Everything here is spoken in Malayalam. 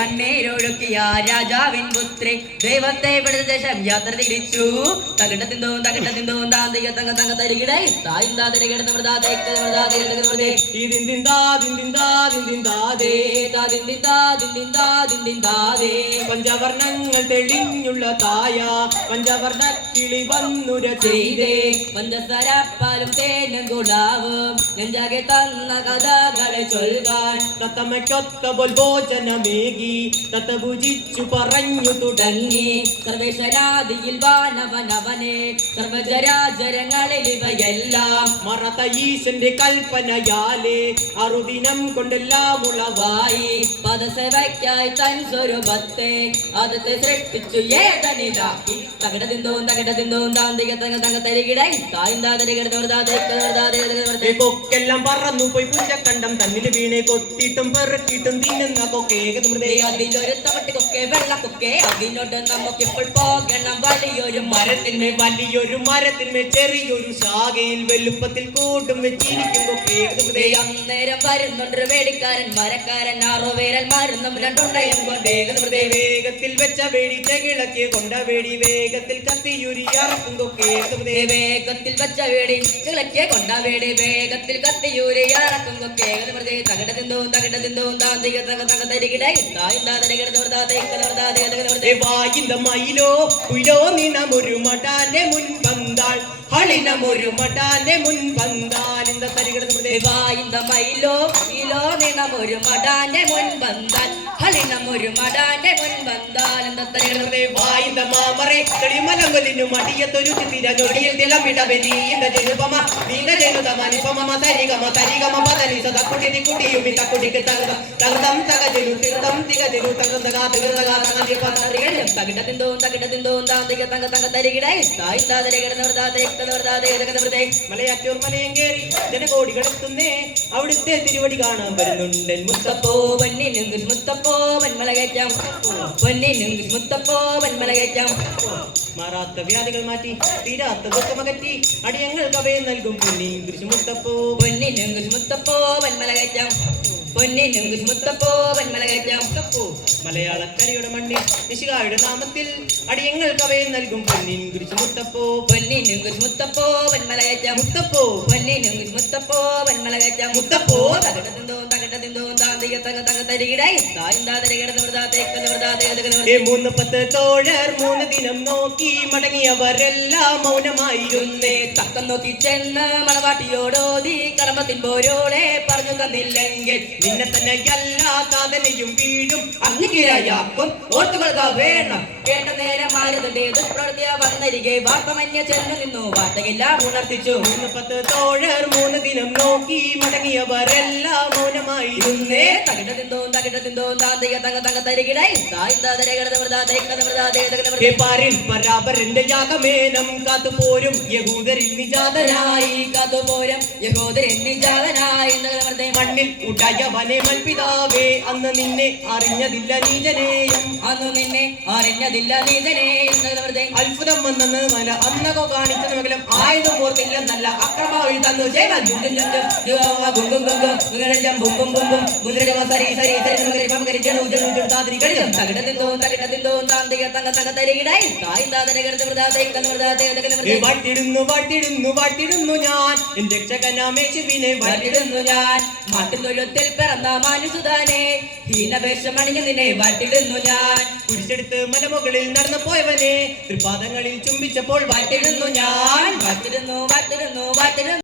കണ്ണീരൊഴുക്കിയ രാജാവിൻ പുത്രി. ദൈവത്തെ ശേഷം യാത്ര തിരിച്ചു. തകിട തിന്തോ തകിട തിന്തോ താന്തിക തങ്ക തങ്ക തരികിട. തായ്ന്താ തരികിട മൃതാ തേക്ക മൃതാ തേക്ക മൃതേ ഇതിന്തിന്താ ദിന്തിന്താ ദിന്തിന്താതേ താ ദിന്തിന്താ ദിന്തിന്താ ദിന്തിന്താതേ പഞ്ചവർണങ്ങൾ തെളിഞ്ഞുള്ള തായ പഞ്ചവർണ കിളി വന്നുര ചെയ്തേ. പഞ്ചസാര പാലും തേനും കുളാവും നെഞ്ചാകെ തന്ന കഥകളെ ചൊൽകാൻ. തത്തമ്മയ്ക്കൊത്ത പോൽ ഭോജനമേകി തത്ത ഭുജിച്ചു പറഞ്ഞു തുടങ്ങി. സർവേശ്വരാതിയിൽ വാനവനവനെ സർവജരാചരങ്ങളിൽ ഇവയെല്ലാം മറത്ത ഈശന്റെ കൽപ്പനയാലേ അറുദിനം കൊണ്ടെല്ലാം ഉളവായി. വായി പദസേവയ്ക്കായി തൻ സ്വരൂപത്തെ അതത്തെ സൃഷ്ടിച്ചു. ഏതനിലാക്കി തകട തിന്തോം തകട തിന്തോം താന്തിക തങ്ങ തങ്ങ തരികിടൈ. തായ്ന്താ തരികിട. കൊക്കെല്ലാം പറന്നു പോയി പുഞ്ചക്കണ്ടം തന്നിൽ വീണെ കൊത്തിയിട്ടും പെറുക്കിയിട്ടും തിന്നുന്ന കൊക്കേക ഒരു അതിലൊരു തവട്ടിക്കൊക്കെ വെള്ളക്കൊക്കെ അതിനോട് നമുക്കിപ്പോൾ പോകണം. വലിയൊരു മരം മരത്തിന്മേൽ വലിയൊരു മരത്തിന്മേൽ ചെറിയൊരു ശാഖയിൽ വലുപ്പത്തിൽ കൂട്ടും വെച്ചിരിക്കും കൊക്കേക മൃതേ അന്നേരം വരുന്നുണ്ട് വേടിക്കാരൻ മരക്കാരൻ ആറുപേരൽ മരുന്നും രണ്ടുണ്ടയും കൊണ്ടേ വേഗത്തിൽ വെച്ച വേടി ചെകിളക്ക് കൊണ്ട വേടി വേഗത്തിൽ കത്തിയുരി അറക്കും കൊക്കേക മൃതേ വേഗത്തിൽ വെച്ച വേടി ചിളക്കെ കൊണ്ട വേടി വേഗത്തിൽ കത്തിയുരി ഇറക്കും കൊക്കെ തകട തിന്തവും തകട തിന്തവും താന്തിക തക തക തരികിടൈ തായ്ന്താ തരികിട. ഏ മയിലോ കുയിലോ നിണമൊരു മടാന്റെ മുൻപന്താൾ. ഹളിനമൊരു മടാന്റെ മുൻപന്താൽ ഇന്ത തരികിട മയിലോ കുയിലോ നിണമൊരു മടാന്റെ മുൻപന്താൽ നിപമ തരികമ തരികമ മലയാറ്റൂർ മലയും കേറി ജനകോടികളെത്തുന്നേ അവിടുത്തെ തിരുവടി കാണാൻ വരുന്നുണ്ടൻ മുത്ത മുത്തപ്പോ വന്നിൽ മുത്തപ്പോ വന്മലകേറ്റം പൊന്നിനുങ്കിൽ മുത്തപ്പോ വന്മലകേറ്റം മാറാത്ത വ്യാധികൾ മാറ്റി തീരാത്ത ദുഃഖമകറ്റി അടിയങ്ങൾ കവയം നൽകും. പുണ്യം കൃഷിമുത്തപ്പോ പൊന്നിനുങ്കിൽ മുത്തപ്പോ വന്മലകേറ്റം പൊന്നിനുങ്കിൽ മുത്തപ്പോ വന്മലകേറ്റം മുത്തപ്പോ മലയാളക്കരയുടെ മണ്ണിൽ നിശികായുടെ നാമത്തിൽ അടിയങ്ങൾക്ക് അവയെ നൽകും പൊന്നിൻ കുരിശ് മുത്തപ്പോ വന്മലകേറ്റം മുത്തപ്പോ പൊന്നിനുങ്കിൽ മുത്തപ്പോ. വന്മലകേറ്റം മുത്തപ്പോ തകിട മുത്തപ്പോ. തകിട തിന്തോ താന്തിക തക തക തരികിടൈ തായ്ന്താ തരികിട ഏ മൂന്ന് പത്ത് തോഴർ മൂന്ന് ദിനം നോക്കി മടങ്ങിയവരെല്ലാം മൗനമായിരുന്നേ തക്കം നോക്കി ചെന്ന് മണവാട്ടിയോടോതി കടമ്പത്തിൻ പോരോടെ പറഞ്ഞു തന്നില്ലെങ്കിൽ നിന്നെ തന്നെ എല്ലാ കാതലയും വീടും അഗ്നിക്കിരയാക്കും ഓർത്തുകൊള്ളുക വേണം. കേട്ട നേരം ആരുതന്റെ ദുഷ്പ്രവൃത്തിയ വന്നരികെ. വാർത്തമന്യ ചെന്ന് നിന്നു. വാർത്തകില്ല ഉണർത്തിച്ചു. മൂന്ന് പത്ത് തോഴർ മൂന്ന് ദിനം നോക്കി മടങ്ങിയവരെല്ലാം മൗനമായി. ഇരുന്നേ തകിട തിന്തോ തകിട തിന്തോ താന്തിക തക തക തരികിടൈ. തായ്ന്താ തരകിട വെറുതെ ഏ പാരിൽ പരാപരന്റെ യാഗമേനം കാത്തുപോരും. യഹൂദരിൽ നിജാതനായി. കാത്തുപോരം. യഹോദരൻ നിജാതനായി. മണ്ണിൽ മണ്ണിൽ ഉടയവനെ മൽപിതാവേ അന്ന് നിന്നെ അറിഞ്ഞതില്ല നീജനേയും അന്ന് നിന്നെ അറിഞ്ഞതില്ല വെറുതെ അത്ഭുതം വന്നെന്ന് നല്ല അന്നകോ കാണിച്ചത് മകലം ആയുധം നല്ല അക്രമാവി തന്നു. വാഴ്ത്തിടുന്നു ഞാൻ. രക്ഷകനാമേശുവിനെ വാഴ്ത്തിടുന്നു ഞാൻ. മാട്ടുതൊഴുത്തിൽ പിറന്ന മാനുസുതാനെ ഹീനവേഷം അണിഞ്ഞു നിന്നെ വാറ്റിടുന്നു ഞാൻ. കുരിശെടുത്ത് മലമുകളിൽ നടന്നു പോയവനെ തൃപാദങ്ങളിൽ ചുംബിച്ചപ്പോൾ വാറ്റിടുന്നു ഞാൻ. വാറ്റിടുന്നു വാറ്റിടുന്നു വാഴ്ത്തിടുന്നു